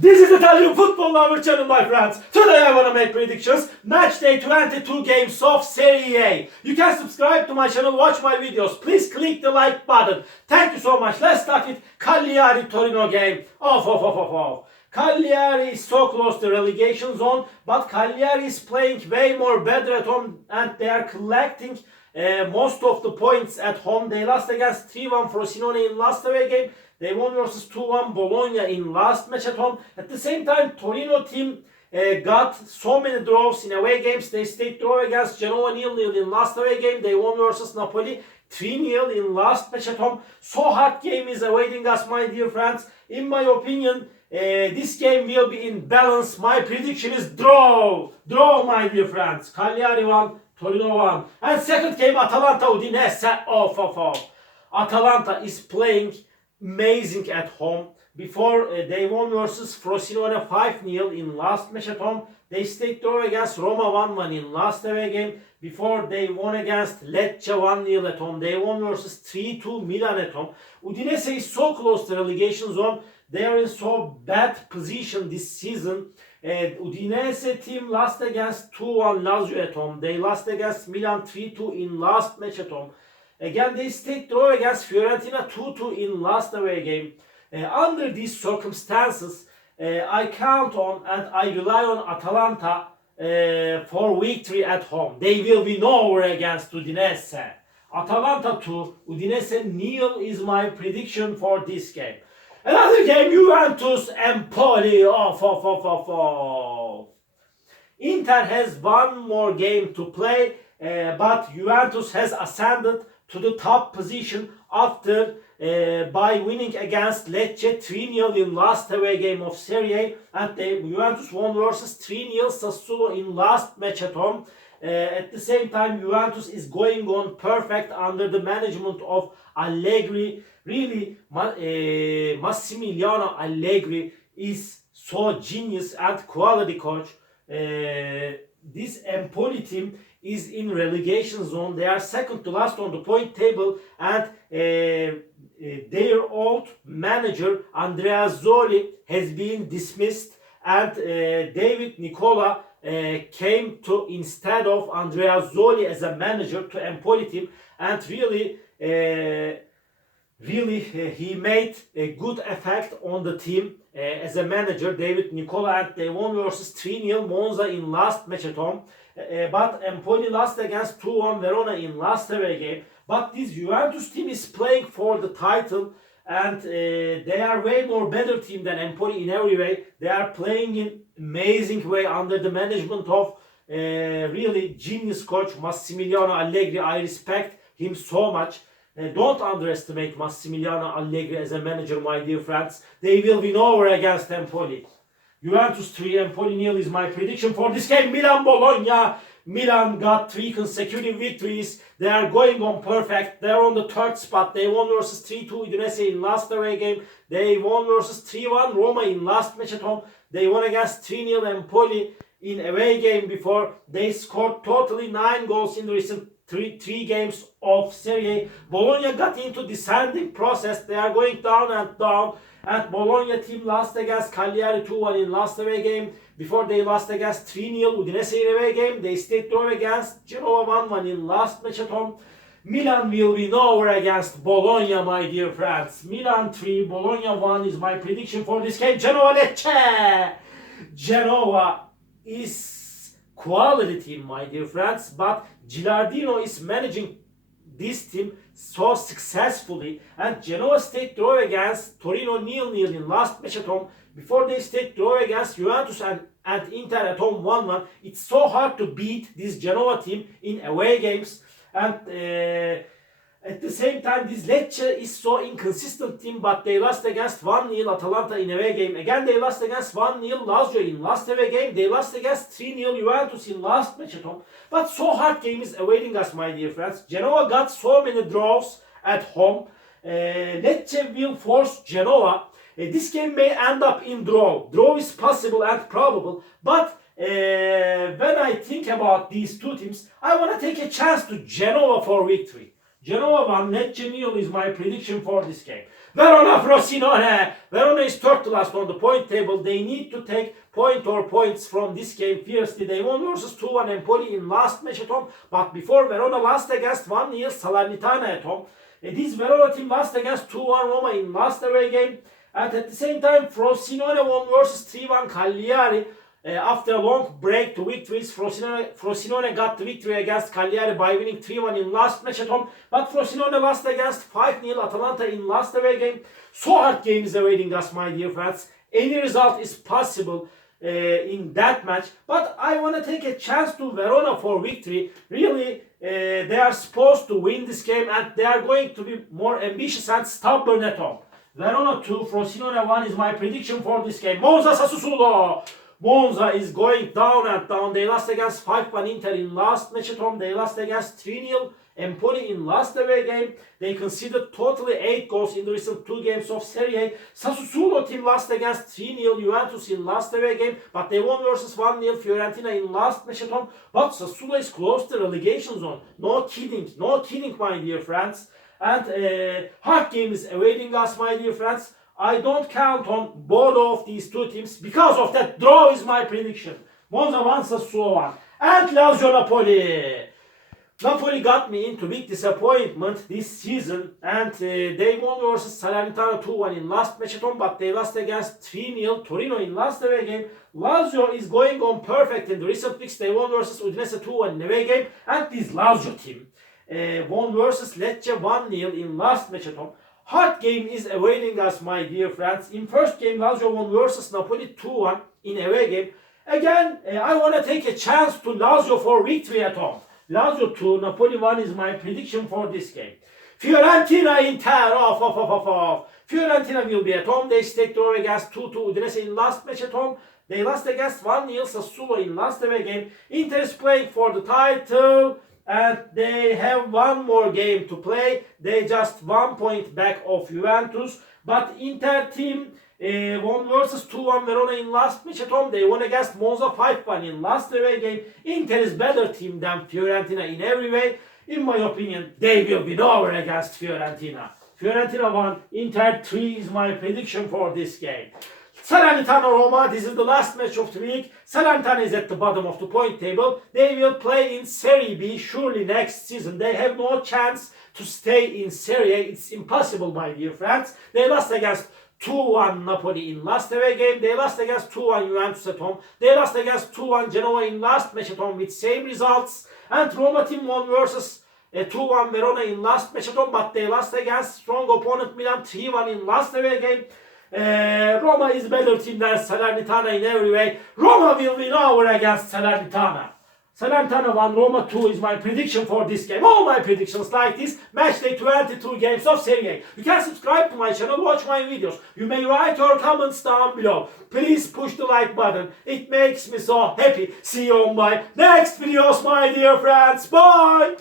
This is Italian Football Lover channel, my friends. Today I want to make predictions. Match day 22 games of Serie A. You can subscribe to my channel, watch my videos. Please click the like button. Thank you so much. Let's start with Cagliari Torino game. Cagliari is so close to relegation zone, but Cagliari is playing way more better at home and they are collecting most of the points at home. They lost against 3-1 Frosinone in last away game. They won versus 2-1 Bologna in last match at home. At the same time, Torino team got so many draws in away games. They stayed draw against Genoa 0-0 in last away game. They won versus Napoli 3-0 in last match at home. So hard game is awaiting us, my dear friends. In my opinion, this game will be in balance. My prediction is draw. Draw, my dear friends. Cagliari 1, Torino 1. And second game, Atalanta Udinese. Atalanta is playing amazing at home. Before they won versus Frosinone 5-0 in last match at home. They stayed draw against Roma 1-1 in last away game. Before they won against Lecce 1-0 at home. They won versus 3-2 Milan at home. Udinese is so close to relegation zone. They are in so bad position this season. Udinese team lost against 2-1 Lazio at home. They lost against Milan 3-2 in last match at home. Again, they stayed draw against Fiorentina 2-2 in last away game. Under these circumstances, I count on and I rely on Atalanta for victory at home. They will win over against Udinese. Atalanta 2, Udinese 0 is my prediction for this game. Another game, Juventus Empoli. Inter has one more game to play, but Juventus has ascended to the top position after by winning against Lecce 3-0 in last away game of Serie A, and Juventus won versus 3-0 Sassuolo in last match at home. At the same time, Juventus is going on perfect under the management of Allegri. Really, Massimiliano Allegri is so genius and quality coach. This Empoli team is in relegation zone. They are second to last on the point table, and their old manager Andrea Zoli has been dismissed, and David Nicola came to instead of Andrea Zoli as a manager to Empoli team, and really he made a good effect on the team as a manager, David Nicola, and they won versus 3-0 Monza in last match at home. But Empoli lost against 2-1 Verona in last away game. But this Juventus team is playing for the title, and they are way more better team than Empoli in every way. They are playing in amazing way under the management of really genius coach Massimiliano Allegri. I respect him so much. Don't underestimate Massimiliano Allegri as a manager, my dear friends. They will win over against Empoli. Juventus 3, Empoli 0 is my prediction for this game. Milan-Bologna. Milan got 3 consecutive victories. They are going on perfect. They are on the third spot. They won versus 3-2 Udinese in last away game. They won versus 3-1 Roma in last match at home. They won against 3-0 Empoli in away game before. They scored totally 9 goals in the recent three games of Serie A. Bologna got into descending process. They are going down and down. And Bologna team lost against Cagliari 2-1 in last away game. Before they lost against 3-0 Udinese in away game. They stayed draw against Genoa 1-1 in last match at home. Milan will win over against Bologna, my dear friends. Milan 3, Bologna 1 is my prediction for this game. Genoa Lecce. Genoa is quality team, my dear friends, but Gilardino is managing this team so successfully, and Genoa stayed draw against Torino 0-0 in last match at home. Before they stayed draw against Juventus and Inter at home 1-1. It's so hard to beat this Genoa team in away games, and at the same time, this Lecce is so inconsistent team, but they lost against 1-0 Atalanta in away game. Again, they lost against 1-0 Lazio in last away game. They lost against 3-0 Juventus in last match at home. But so hard game is awaiting us, my dear friends. Genoa got so many draws at home. Lecce will force Genoa. This game may end up in draw. Draw is possible and probable, but when I think about these two teams, I want to take a chance to Genoa for victory. Genoa 1, Lecce 0 is my prediction for this game. Verona Frosinone. Verona is third to last on the point table. They need to take points from this game fiercely. They won versus 2-1 Empoli in last match at home. But before, Verona lost against 1-0 Salernitana at home. This Verona team lost against 2-1 Roma in last away game. And at the same time, Frosinone won versus 3-1 Cagliari. After a long break to victories, Frosinone got the victory against Cagliari by winning 3-1 in last match at home. But Frosinone lost against 5-0 Atalanta in last away game. So hard game is awaiting us, my dear friends. Any result is possible in that match. But I want to take a chance to Verona for victory. Really, they are supposed to win this game and they are going to be more ambitious and stubborn at home. Verona 2, Frosinone 1 is my prediction for this game. Monza Sassuolo. Monza is going down and down. They lost against 5-1 Inter in last match at home. They lost against 3-0 Empoli in last away game. They conceded totally 8 goals in the recent 2 games of Serie A. Sassuolo team lost against 3-0 Juventus in last away game. But they won versus 1-0 Fiorentina in last match at home. But Sassuolo is close to relegation zone. No kidding, my dear friends. And hard game is awaiting us, my dear friends. I don't count on both of these two teams. Because of that, draw is my prediction. Monza 1, Sassuolo 1. And Lazio Napoli. Napoli got me into big disappointment this season. And they won versus Salernitana 2-1 in last match at home. But they lost against 3-0 Torino in last away game. Lazio is going on perfect in the recent weeks. They won versus Udinese 2-1 in away game. And this Lazio team won versus Lecce 1-0 in last match at home. Hard game is awaiting us, my dear friends. In first game, Lazio won versus Napoli 2-1 in away game. Again, I want to take a chance to Lazio for victory at home. Lazio 2, Napoli 1 is my prediction for this game. Fiorentina Inter, off. Fiorentina will be at home. They stayed draw against 2-2 Udinese in last match at home. They lost against 1-0 Sassuolo in last away game. Inter is playing for the title. And they have one more game to play. They just 1 point back of Juventus. But Inter team won versus 2-1 Verona in last match at home. They won against Monza 5-1 in last away game. Inter is better team than Fiorentina in every way. In my opinion, they will win over against Fiorentina. Fiorentina 1, Inter 3 is my prediction for this game. Salernitana Roma, this is the last match of the week. Salernitana is at the bottom of the point table. They will play in Serie B surely next season. They have no chance to stay in Serie A. It's impossible, my dear friends. They lost against 2-1 Napoli in last away game. They lost against 2-1 Juventus at home. They lost against 2-1 Genoa in last match at home with same results. And Roma team won versus 2-1 Verona in last match at home. But they lost against strong opponent Milan 3-1 in last away game. Roma is better team than Salernitana in every way. Roma will win over against Salernitana. Salernitana 1, Roma 2 is my prediction for this game. All my predictions like this. Match day 22 games of Serie A. You can subscribe to my channel, watch my videos. You may write your comments down below. Please push the like button. It makes me so happy. See you on my next videos, my dear friends. Bye!